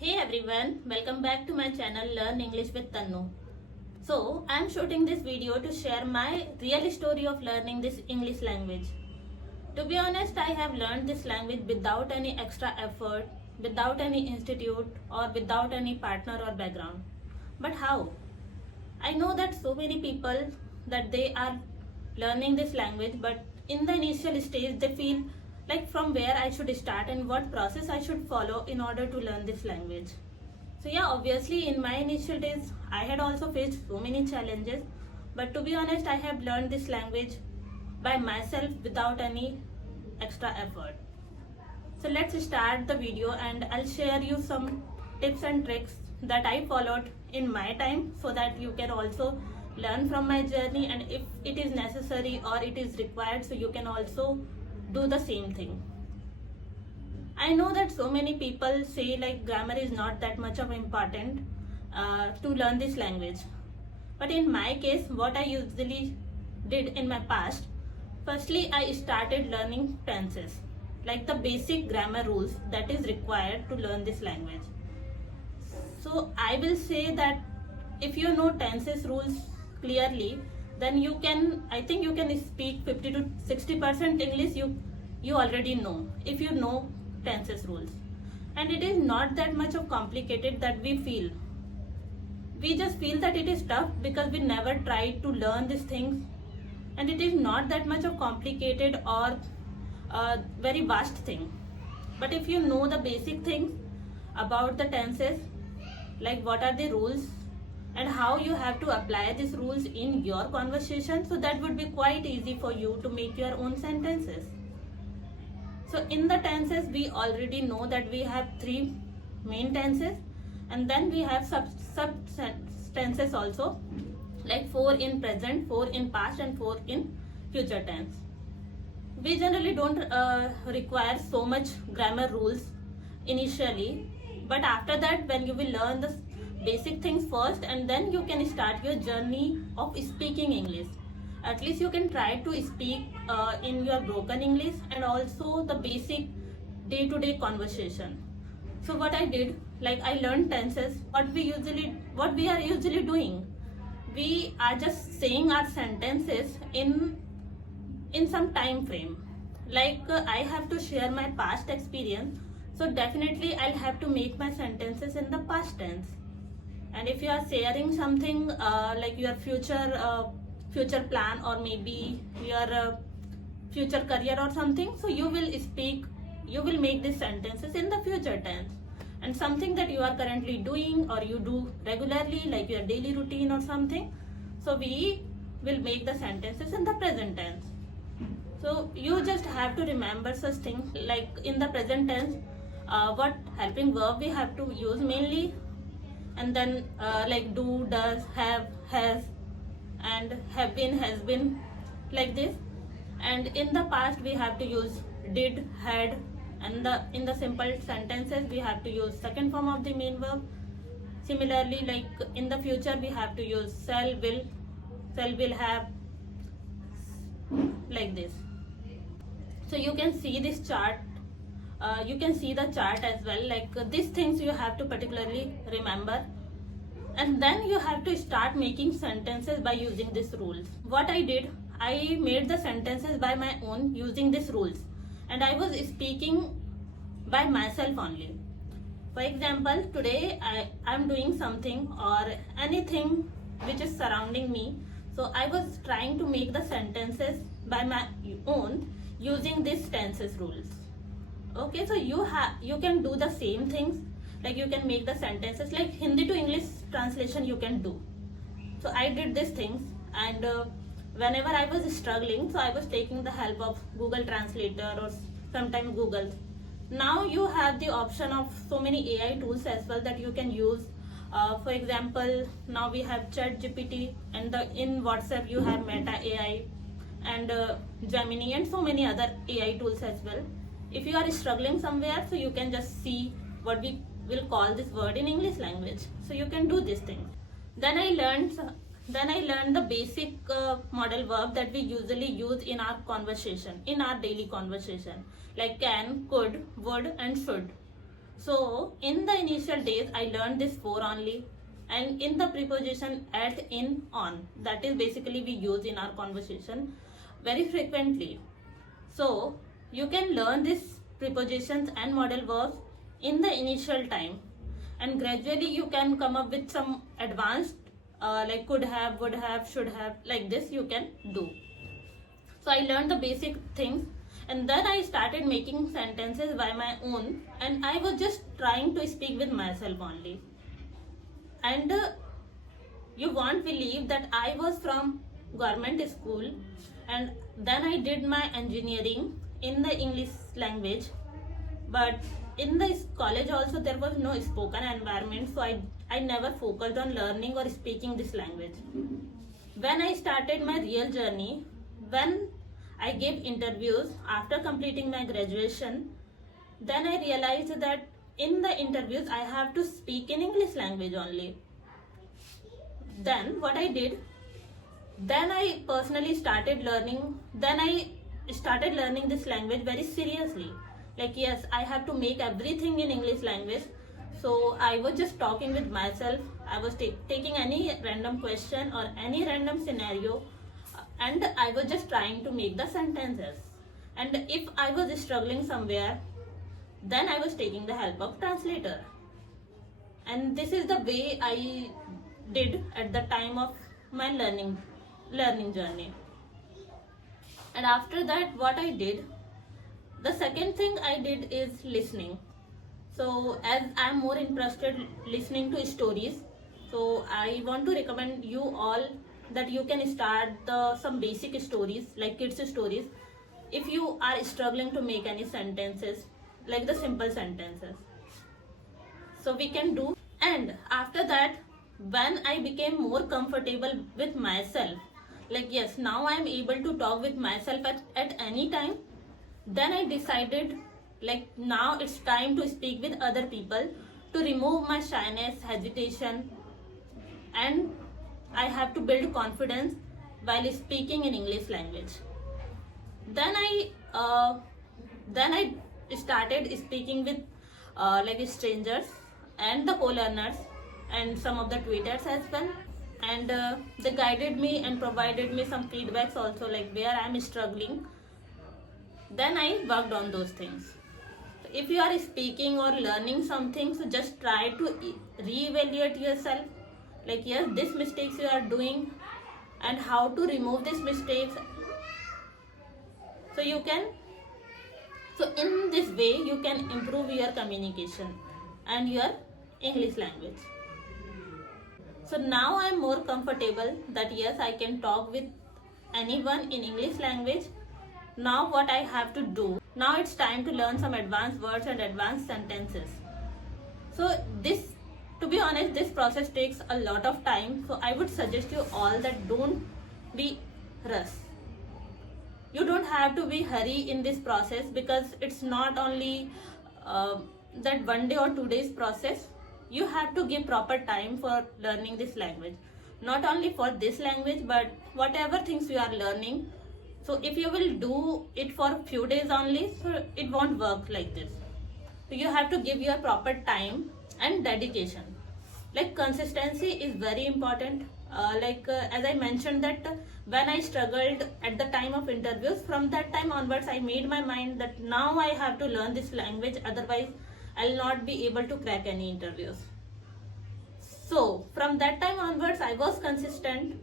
Hey everyone, welcome back to my channel Learn English with Tannu. So, I am shooting this video to share my real story of learning this English language. To be honest, I have learned this language without any extra effort, without any institute or without any partner or background. But how? I know that so many people that they are learning this language, but in the initial stage they feel like from where I should start and what process I should follow in order to learn this language. So yeah, obviously in my initial days I had also faced so many challenges, but to be honest I have learned this language by myself without any extra effort. So let's start the video and I'll share you some tips and tricks that I followed in my time so that you can also learn from my journey, and if it is necessary or it is required, so you can also do the same thing. I know that so many people say like grammar is not that much of important to learn this language, but in my case what I usually did in my past, firstly I started learning tenses, like the basic grammar rules that is required to learn this language. So I will say that if you know tenses rules clearly, then I think you can speak 50 to 60% English you already know if you know tenses rules. And it is not that much of complicated that we feel. We just feel that it is tough because we never tried to learn these things, and it is not that much of complicated or a very vast thing. But if you know the basic things about the tenses, like what are the rules and how you have to apply these rules in your conversation, so that would be quite easy for you to make your own sentences. So in the tenses we already know that we have three main tenses, and then we have sub tenses also, like 4 in present, 4 in past and 4 in future tense. We generally don't require so much grammar rules initially, but after that when you will learn the basic things first, and then you can start your journey of speaking English. At least you can try to speak in your broken English and also the basic day-to-day conversation. So what I did, like I learned tenses. What we are usually doing, we are just saying our sentences in some time frame. Like I have to share my past experience, so definitely I'll have to make my sentences in the past tense. And if you are sharing something like your future plan or maybe your future career or something, so you will make these sentences in the future tense. And something that you are currently doing or you do regularly, like your daily routine or something, so we will make the sentences in the present tense. So you just have to remember such things, like in the present tense what helping verb we have to use mainly, and then like do, does, have, has, and have been, has been, like this. And in the past we have to use did, had, and in the simple sentences we have to use second form of the main verb. Similarly, like in the future we have to use shall, will have, like this. So you can see this chart, you can see the chart as well, like these things you have to particularly remember, and then you have to start making sentences by using these rules. What I did, I made the sentences by my own using these rules, and I was speaking by myself only. For example, today I'm doing something or anything which is surrounding me, so I was trying to make the sentences by my own using these tenses rules. Okay, so you can do the same things, like you can make the sentences like Hindi to English translation you can do. So I did these things, and whenever I was struggling, so I was taking the help of Google Translator or sometimes Google. Now you have the option of so many AI tools as well that you can use. For example, now we have ChatGPT, and in WhatsApp you have Meta AI and Gemini and so many other AI tools as well. If you are struggling somewhere, so you can just see what we will call this word in English language, so you can do these things. Then I learned the basic model verb that we usually use in our conversation, in our daily conversation, like can, could, would, and should. So in the initial days I learned this for only, and in the preposition at, in, on, that is basically we use in our conversation very frequently. So you can learn these prepositions and modal verbs in the initial time, and gradually you can come up with some advanced like could have, would have, should have, like this you can do. So I learned the basic things, and then I started making sentences by my own, and I was just trying to speak with myself only. And you won't believe that I was from government school, and then I did my engineering in the English language. But in the college also there was no spoken environment, so I never focused on learning or speaking this language. When I started my real journey, when I gave interviews after completing my graduation, then I realized that in the interviews I have to speak in English language only. Then what I did, then I personally started learning, then I started learning this language very seriously. Like yes, I have to make everything in English language. So I was just talking with myself, I was taking any random question or any random scenario, and I was just trying to make the sentences. And if I was struggling somewhere, then I was taking the help of translator. And this is the way I did at the time of my learning journey. And after that, what I did, the second thing I did is listening. So as I'm more interested listening to stories, so I want to recommend you all that you can start some basic stories like kids stories if you are struggling to make any sentences, like the simple sentences. So we can do. And after that, when I became more comfortable with myself, like yes, now I am able to talk with myself at any time, then I decided like now it's time to speak with other people, to remove my shyness, hesitation, and I have to build confidence while speaking in English language. Then I started speaking with like strangers and the co-learners and some of the tweeters as well, and they guided me and provided me some feedbacks also, like where I'm struggling. Then I worked on those things. If you are speaking or learning something, so just try to re-evaluate yourself, like yes, these mistakes you are doing and how to remove these mistakes. So in this way you can improve your communication and your English language. So now I am more comfortable that yes, I can talk with anyone in English language. Now what I have to do, now it's time to learn some advanced words and advanced sentences. So to be honest, this process takes a lot of time. So I would suggest you all that don't be rushed. You don't have to be hurry in this process, because it's not only that 1 day or 2 days process. You have to give proper time for learning this language. Not only for this language, but whatever things you are learning. So if you will do it for a few days only, so it won't work like this. So you have to give your proper time and dedication. Like consistency is very important. As I mentioned that when I struggled at the time of interviews, from that time onwards I made my mind that now I have to learn this language, otherwise I'll not be able to crack any interviews. So from that time onwards I was consistent.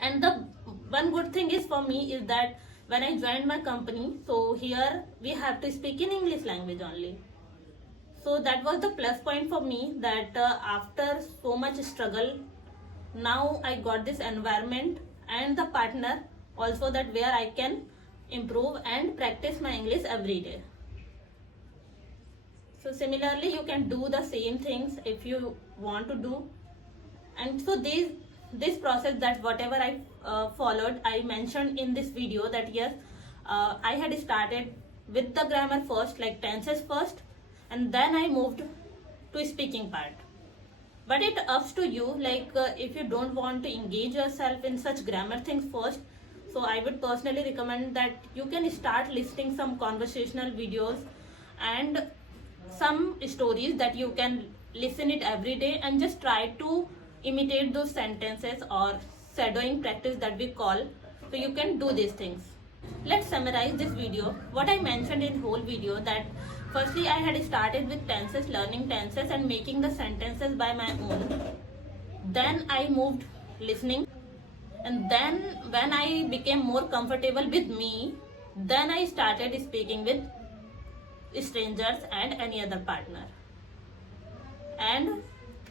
And the one good thing is for me is that when I joined my company, so here we have to speak in English language only. So that was the plus point for me, that after so much struggle, now I got this environment and the partner also, that where I can improve and practice my English every day. So similarly you can do the same things if you want to do. And so this process, that whatever I followed, I mentioned in this video, that yes, I had started with the grammar first, like tenses first, and then I moved to speaking part. But it ups to you, like if you don't want to engage yourself in such grammar things first, so I would personally recommend that you can start listening some conversational videos and some stories that you can listen it every day and just try to imitate those sentences, or shadowing practice that we call. So you can do these things. Let's summarize this video. What I mentioned in whole video, that firstly I had started with tenses, learning tenses and making the sentences by my own. Then I moved listening, and then when I became more comfortable with me, then I started speaking with strangers and any other partner. And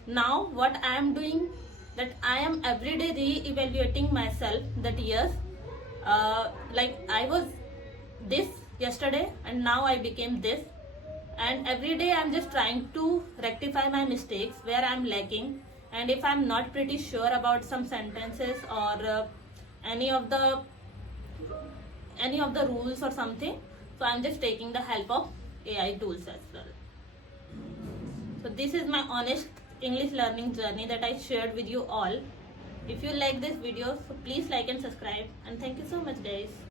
now what I am doing, that I am every day re-evaluating myself, that yes, like I was this yesterday and now I became this, and every day I'm just trying to rectify my mistakes where I'm lacking. And if I'm not pretty sure about some sentences or any of the rules or something, so I'm just taking the help of AI tools as well. So this is my honest English learning journey that I shared with you all. If you like this video, so please like and subscribe, and thank you so much guys.